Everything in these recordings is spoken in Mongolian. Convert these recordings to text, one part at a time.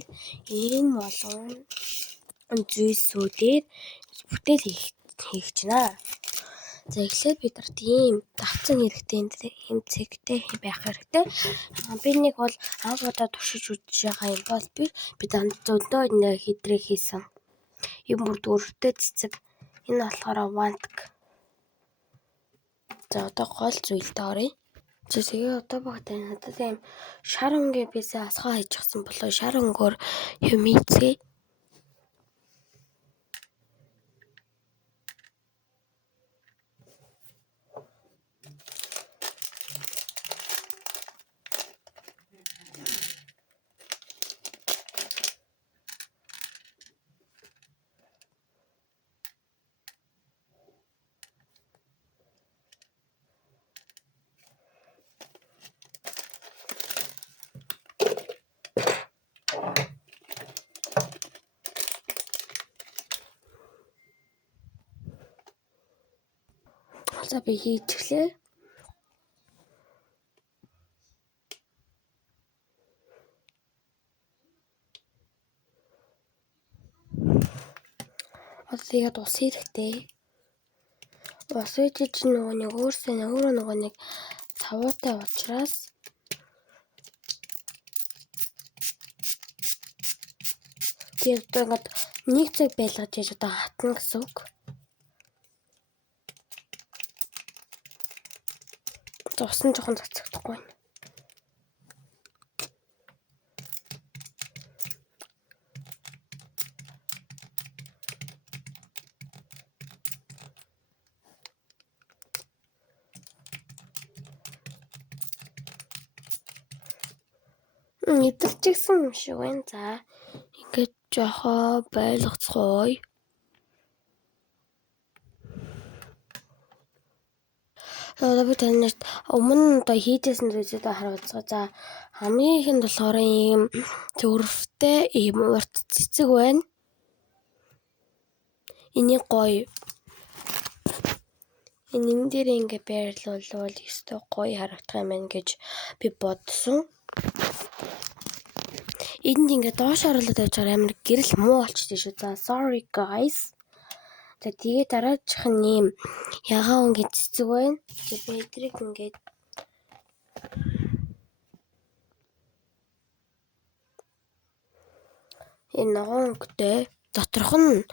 тэгээд ийм болон зүйлсүүдээр бүтээл хийх чинь. За эхлээд бид нар тийм давцсан хэрэгтэй хэмцэгтэй байх хэрэгтэй. Би нэг бол анх удаа туршиж үзэж байгаа юм бол би зөндөө хэдрээ хийсэн. Юм бүр дөрөвтэй цэцэг. Энэ болохоор вантг. За одоо гол зүйлд оръё. Тэгээ одоо багтаа надад ийм шар өнгийн бисээ асгаа хийчихсэн болоо шар өнгөөр юм хийцгээе. За би хийчихлээ. Одоо тэгээд ус хэрэгтэй. Ус хийж нөгөө нэг өөрөө нөгөө нэг цавуутай учраас тэгээд одоо нэг цаг байлгаж яаж одоо хатна гэсэн үг. Усан жоохон цацагдахгүй байна. Идэлчихсэн юм шиг байна. За ингээд жохоо байлгацгоё. Одоо би таньд өмнө одоо хийжсэн зүйлсээ харуулцгаа. За хамгийн ихэнд болохоор ийм зөрөвтэй ийм урт цэцэг байна. Энийг гоё. Энэ дээр ингээ байрлуулвал өстой гоё харагдах юм байна гэж би бодсон. Энд ингээ доош оруулаад байж байгаа амар гэрэл муу болчихсон шүү. За sorry guys. За тэгээ дараачих нь ийм ягаан өнгийн цэцэг байна. Тэгээ эдрийг ингээд энэ ногоон өнгөтэй доторх нь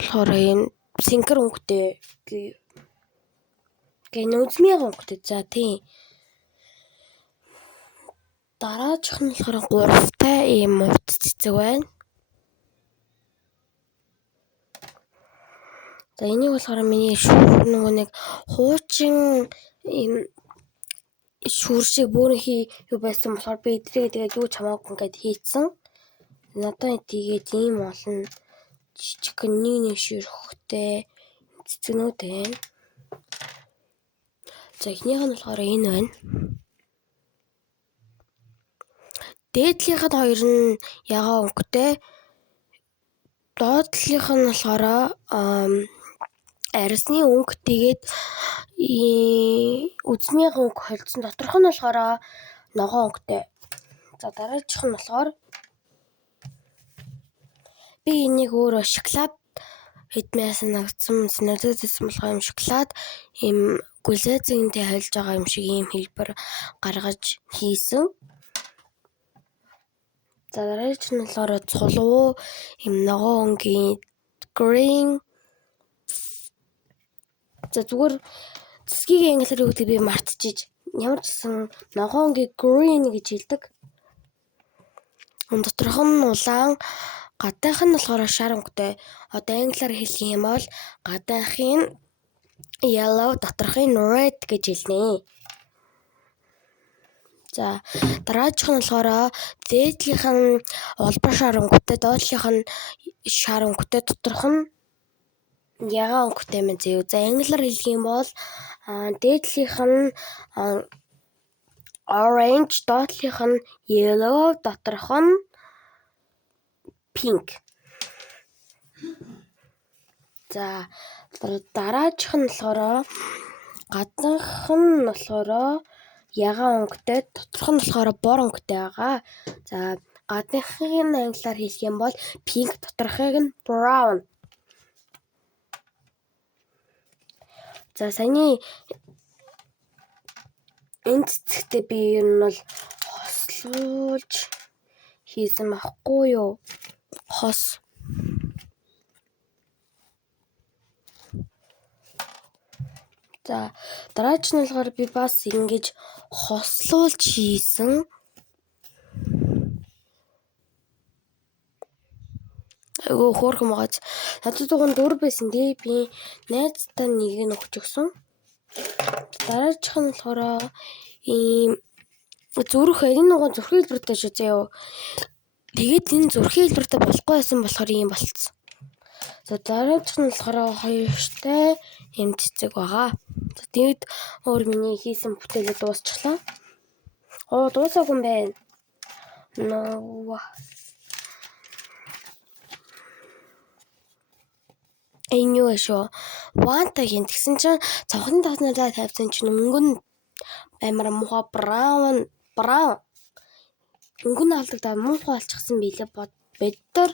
болохоор энэ синкер өнгөтэй гэн үзмийн өнгөтэй. За тийм. Дараачих нь болохоор гуравтай ийм урт цэцэг байна. За энийг болохоор миний нөгөө нэг хуучин ийм шүүр шиг бөөрийнхий юу байсан болохоор би эдрийг тэгээд юу ч хамаагүй ингээд хийцэн. Надад тэгээд ийм олон жижигхэн нэг ширхтэй цэцгнүүд байна. За эхнийх нь болохоор энэ байна. Дээдлийнх нь хоёр нь ягаан өнгөтэй. Доотлийнх нь болохоор арьсны өнгө тэгээд үзмийн өнгө холдсон. Доторх нь болохоор ногоон өнгөтэй. За дараачих нь болохоор би энийг өөрөө шоколад хэдмээс нагцсан санагдсан болохоор юм шоколад ийм гүлзэцэгтэй холж байгаа юм шиг ийм хэлбэр гаргаж хийсэн. За дараачих нь болохоор цулуу ийм ногоон өнгийн green. За зүгээр цэцгийг англиар юу гэдэг би мартчихж. Ямар ч гэсэн ногоон өнгийн green гэж хэлдэг. Доторх нь улаан, гадаах нь болохоор шар өнгөтэй. Одоо англиар хэлэх юм бол гадаахын yellow, доторхын red гэж хэлнэ. За дараачих нь болохоор дээдлийнх нь улбар шар өнгөтэй, доотлийнх нь шар өнгөтэй, доторх нь ягаан өнгөтэй мэн зөө. За англиар хэлэх юм бол дээдлийнх нь orange, доотлийнх нь yellow, доторх нь pink. За дараачих нь болохоор гадаах нь болохоор ягаан өнгөтэй, доторх нь болохоор бор өнгөтэй байгаа. За гадныхыг нь англиар хэлэх юм бол pink, доторхыг нь brown. За саяны энэ цэцэгтээ би ер нь бол хослуулж хийсэн байхгүй юу? Хос. За дараач нь болохоор би бас ингэж хослуулж хийсэн. Айгу хөөрхөн байгаа. Надад дугуун 4 байсан тий. Би найзтай нэг нь өгч өгсөн. Дараачих нь болохоор ийм зүрх энэ нөгөө зүрхийн хэлбэртэй шүү заяа. Тэгээд энэ зүрхийн хэлбэртэй болохгүй байсан болохоор ийм болцсон. За дараачих нь болохоор хоёртай юм цэцэг байгаа. За тэгээд өөр миний хийсэн бүтээлээ дуусчихлаа. Дуусаагүй юм байна. Энэ юу шүү? Вантагийн тэгсэн чинь цонхны таснараа тавьсан чинь өнгөн амар муухай браун. Өнгөн алдагдаад муухай болчихсон билээ. Бид нар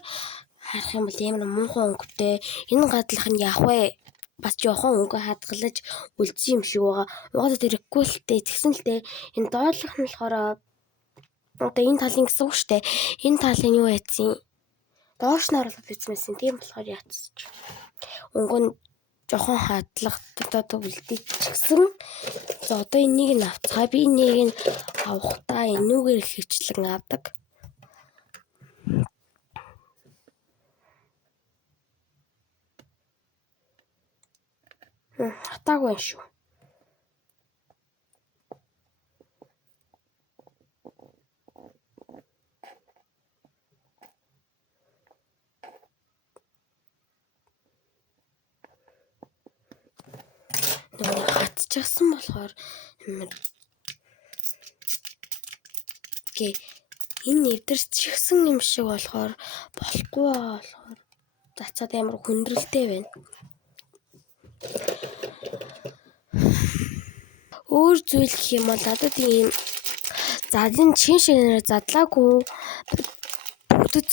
харах юм бол амар муухай өнгөтэй. Энэ гадлах нь яах вэ? Бас жоохон өнгө хадгалж үлдсэн юм шиг байгаа. Угаасаа тэрэггүй л дээ. Тэгсэн л дээ. Энэ доотлох нь болохоор одоо энэ талын гэсэн үг шүү дээ. Энэ талын юу яцсан? Доош нь оруулаад бичмээсэн. Тийм болохоор яатсч. Өнгө нь жоохон хадлагдаад үлдээчихсэн. За одоо энийг нь авцгаа. Би энийг нь авахдаа энүүгээр хөвчлэн авдаг. Хатаагүй шүү. Хатчихсан болохоор энэ эвдэрчихсэн юм шиг болохоор болохгүй болохоор зацаад амар хүндрэлтэй байна. Өөр зүйл гэх юм бол надад ийм залын чин шинээр задлаагүй бүгд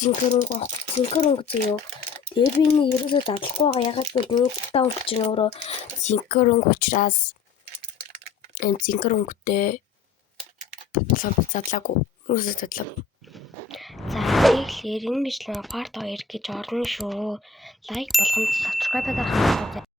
зинхэрөнгө зөө. Тэгээ би энэ ерөөсөө задлахгүй байгаа. Ягаад гэвэл нэг таа өнгө чинь өөрөө зинхэрөнгө учраас энэ зинхэрөнгөтэй болохоор задлаагүй. Ерөөсөө задлаагүй. За тэгэхээр энэ бичлэг part 2 гэж орно шүү. Лайк болгон subscribe дарах